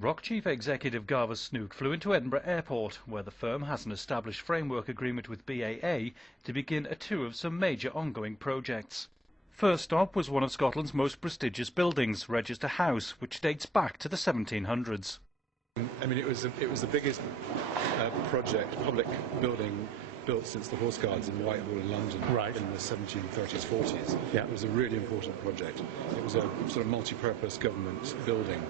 Rock Chief Executive Garvis Snook flew into Edinburgh Airport, where the firm has an established framework agreement with BAA to begin a tour of some major ongoing projects. First stop was one of Scotland's most prestigious buildings, Register House, which dates back to the 1700s. I mean, it was the biggest public building built since the Horse Guards in Whitehall in London in the 1730s, 40s. Yeah. It was a really important project. It was a sort of multi-purpose government building,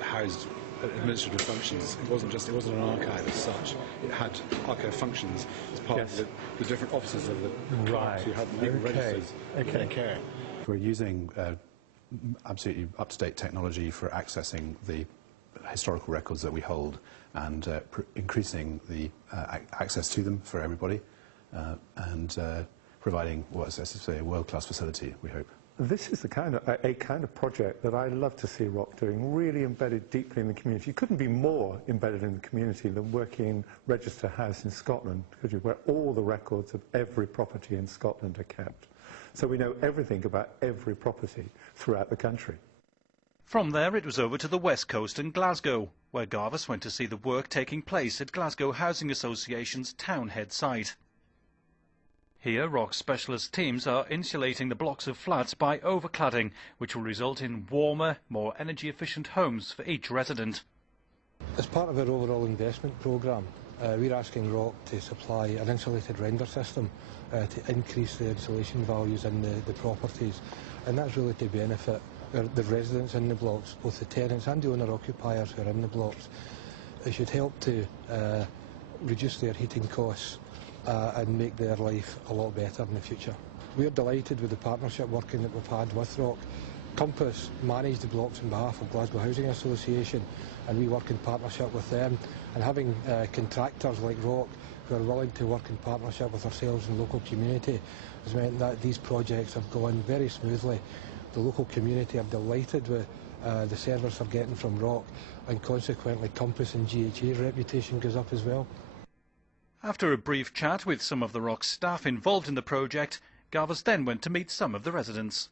housed administrative functions. It wasn't an archive as such. It had archive functions as part of the different offices of the clerks who had legal registers in their care. We're using absolutely up-to-date technology for accessing the historical records that we hold and increasing the access to them for everybody and providing what's a world-class facility, we hope. This is a kind of project that I love to see Rock doing, really embedded deeply in the community. You couldn't be more embedded in the community than working in Register House in Scotland, could you, where all the records of every property in Scotland are kept. So we know everything about every property throughout the country. From there it was over to the West Coast and Glasgow, where Garvis went to see the work taking place at Glasgow Housing Association's Townhead site. Here, Rock's specialist teams are insulating the blocks of flats by overcladding, which will result in warmer, more energy-efficient homes for each resident. As part of our overall investment programme, we're asking Rock to supply an insulated render system to increase the insulation values in the properties, and that's really to benefit the residents in the blocks, both the tenants and the owner-occupiers who are in the blocks. It should help to reduce their heating costs and make their life a lot better in the future. We're delighted with the partnership working that we've had with Rock. Compass manage the blocks on behalf of Glasgow Housing Association, and we work in partnership with them. And having contractors like Rock who are willing to work in partnership with ourselves and local community has meant that these projects have gone very smoothly. The local community are delighted with the service they're getting from Rock, and consequently Compass and GHA's reputation goes up as well. After a brief chat with some of the Rock staff involved in the project, Garvis then went to meet some of the residents.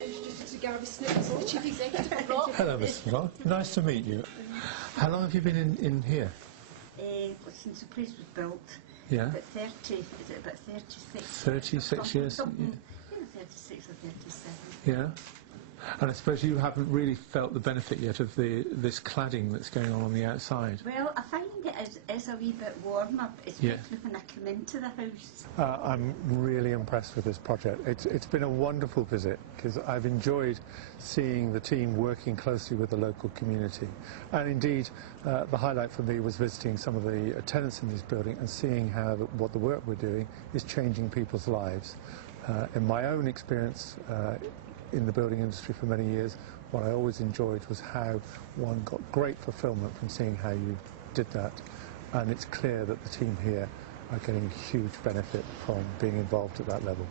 Introduced to Garvis Snook, the Chief Executive of Rock. Hello, Mr. Rock. Nice to meet you. How long have you been in here? Since the place was built. Yeah. About 30, is it about 36? 36 years? Something, 36 or 37. Yeah. And I suppose you haven't really felt the benefit yet of this cladding that's going on the outside. Well, I find it is a wee bit warmer, especially when I come into the house. I'm really impressed with this project. It's been a wonderful visit because I've enjoyed seeing the team working closely with the local community. And indeed, the highlight for me was visiting some of the tenants in this building and seeing how what the work we're doing is changing people's lives. In my own experience in the building industry for many years, what I always enjoyed was how one got great fulfillment from seeing how you did that. And it's clear that the team here are getting huge benefit from being involved at that level.